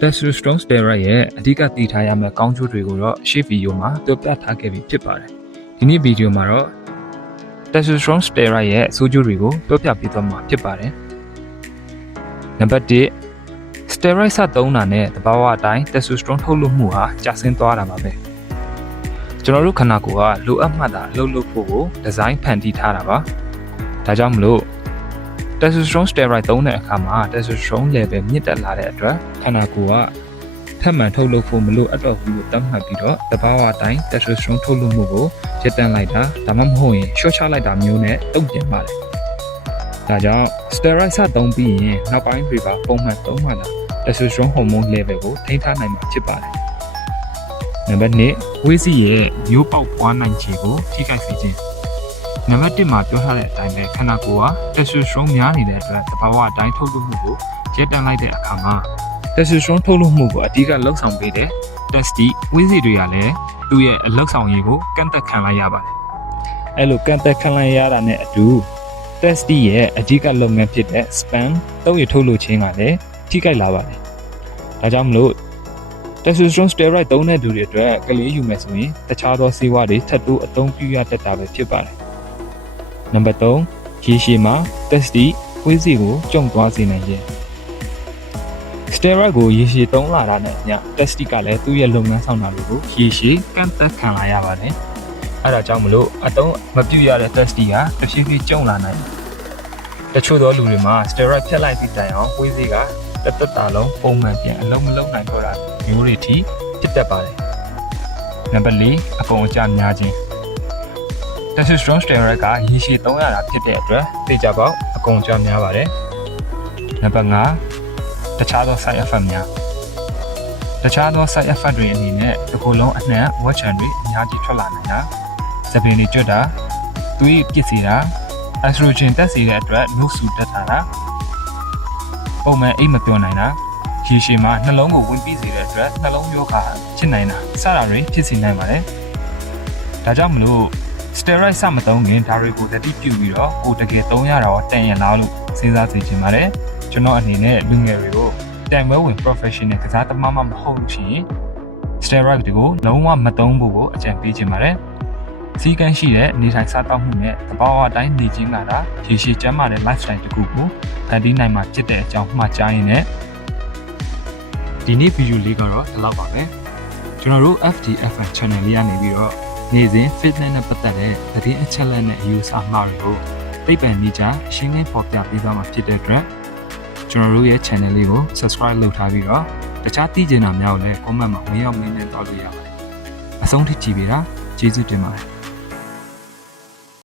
testosterone steroid ရဲ့အဓိကတည်ထားရမယ့်ကောင်းကျိုးတွေကိုတော့ရှေ့ဗီဒီယိုမှာပြောပြထားခဲ့ပြီးဖြစ်ပါတယ်ဒီနေ့ဗီဒီယိုမှာတော့ testosterone steroid ရဲ့အဆိုးကျိုးတွေကိုပြောပြပေးသွားမှာဖြစ်ပါတယ်နံပါတ်1 steroid စသုံးတာနဲ့တဘာဝအတိုင်း testosterone ထုတ်လွှတ်မှုဟာကျဆင်းသွားတာပါပဲကျွန်တော်တို့ခန္ဓာကိုယ်ကလိုအပ်မှသာလှုပ်လှုပ်ဖို့ကိုဒီဇိုင်းဖန်တီးထားတာပါဒါကြောင့်မလို့ testosterone steroid သုံးတဲ့အခါမှာ testosterone level မြင့်တက်လာတဲ့အတွက်ခန္ဓာကိုယ်ကထပ်မံထုတ်လုပ်ဖို့မလိုအပ်တော့ဘူးလို့သတ်မှတ်ပြီးတော့တဘာဝအတိုင်း testosterone ထုတ်လုပ်မှုကိုရပ်တန့်လိုက်တာဒါမှမဟုတ်ရင် short ချလိုက်တာမျိုးနဲ့တုံ့ပြန်ပါတယ်။ဒါကြောင့် steroid စသုံးပြီးရင်နောက်ပိုင်းတွေပါပုံမှန်သုံးမှသာ testosterone hormone level ကိုထိန်းထားနိုင်မှာဖြစ်ပါတယ်။နံပါတ်2ဝိစီရဲ့မျိုးပေါက်ပွားနိုင်ခြေကိုထိခိုက်စေခြင်း နံပါတ်1မှာပြောထားတဲ့အတိုင်းပဲခန္ဓာကိုယ်က testosterone များနေတဲ့အတွက်တဘာဝအတိုင်းထုတ်လုပ်မှုကိုရပ်တန့်လိုက်တဲ့အခါမှာ testosterone ထုတ်လုပ်မှုကိုအဓိကလှုပ်ဆောင်ပေးတဲ့ testy ဝိစီတွေကလည်းသူ့ရဲ့အလုပ်ဆောင်ရည်ကိုကန့်သက်ခံလိုက်ရပါတယ်။အဲလိုကန့်သက်ခံလိုက်ရတာနဲ့အတူ testy ရဲ့အဓိကလုပ်ငန်းဖြစ်တဲ့ sperm တုပ်ရထုတ်လုပ်ခြင်းကလည်းထိခိုက်လာပါတယ်။ဒါကြောင့်မလို့ testosterone steroid သုံးတဲ့သူတွေအတွက်ကလေးယူမယ်ဆိုရင်တခြားသောဆေးဝါးတွေထပ်တိုးအသုံးပြုရတတ်တာပဲဖြစ်ပါတယ်။ နံပါတ်3ရေရှည်မှာ testy ဝိစီကိုကျုံသွားစေနိုင်ခြင်း steroid ကိုရေရှည်သုံးလာတာနဲ့အမျှ testic ကလည်းသူ့ရဲ့လုပ်ငန်းဆောင်တာတွေကိုရေရှည်ကန့်သက်ခံလာရပါတယ်။အဲဒါကြောင့်မလို့အတုံးမပြည့်ရတဲ့ testic ကတစ်ဖြည်းဖြည်းကျုံလာနိုင်တယ်။တချို့သောလူတွေမှာ steroid ဖြတ်လိုက်ပြီးတိုင်အောင်ဝိစေးကတက်တက်တာလုံးပုံမှန်ပြန်အလုံးမလုံးနိုင်တော့တာမျိုးတွေထိဖြစ်တတ်ပါတယ်။နံပါတ်4အကုန်အကျများခြင်း testosterone steroid ကရေရှည်သုံးရတာဖြစ်တဲ့အတွက်သိကြပေါက်အကုန်အကျများပါတယ်။နံပါတ်5တခြားသော side effect များတခြားသော side effect တွေအနေနဲ့ဒီကုလုံးအနှံ့ဝက်ချန်တွေအများကြီးထွက်လာနိုင်တာသပင်တွေကျွတ်တာသွေးပြစ်စေတာ estrogen တက်စေတဲ့အတွက်နှုတ်ဆူတက်တာလားပုံမှန်အိတ်မပြောနိုင်တာရေရှည်မှာနှလုံးကိုဝင်ပြီးစေတဲ့အတွက်နှလုံးရောဂါဖြစ်နိုင်တာစတာတွေဖြစ်စေနိုင်ပါတယ်ဒါကြောင့်မလို့ steroid စမသုံးခင်ဒါတွေကိုတတိပြုပြီးတော့ကိုယ်တကယ်သုံးရတာရောတန်ရလားလို့စဉ်းစားသိချင်ပါတယ်ကျွန်တော်အနေနဲ့လူငယ်တွေကိုတိုင်ပွဲဝင် professional ကစားသမားမှမဟုတ်လို့ရှိရင် steroid တွေကိုလုံးဝမသုံးဖို့ကိုအကြံပေးချင်ပါတယ်။စီကန်းရှိတဲ့နေထိုင်စားသောက်မှုနဲ့သဘာဝအတိုင်းနေခြင်းကသာရေရှည်ကျန်းမာတဲ့ lifestyle တစ်ခုကိုဖန်တီးနိုင်မှာဖြစ်တဲ့အကြောင်းမှကြားရင်းနဲ့ဒီနေ့ဗီဒီယိုလေးကတော့ဒီလောက်ပါပဲ။ကျွန်တော်တို့ FDFN channel လေးကနေပြီးတော့ နေ့စဉ် fitness နဲ့ပတ်သက်တဲ့သတင်းအချက်အလက်နဲ့အယူအဆမှားတွေကိုသိပ္ပံနည်းကျရှင်းလင်းပေါ်ပြပေးသွားမှာဖြစ်တဲ့အတွက်ကျွန်တော်တို့ရဲ့ channel လေးကို subscribe လုပ်ထားပြီးတော့တခြားသိချင်တာများကိုလည်း comment မှာဝင်ရောက်မင်းနဲ့တော့လို့ရပါတယ်။အဆုံးထိကြည့်ပေးတာကျေးဇူးတင်ပါတယ်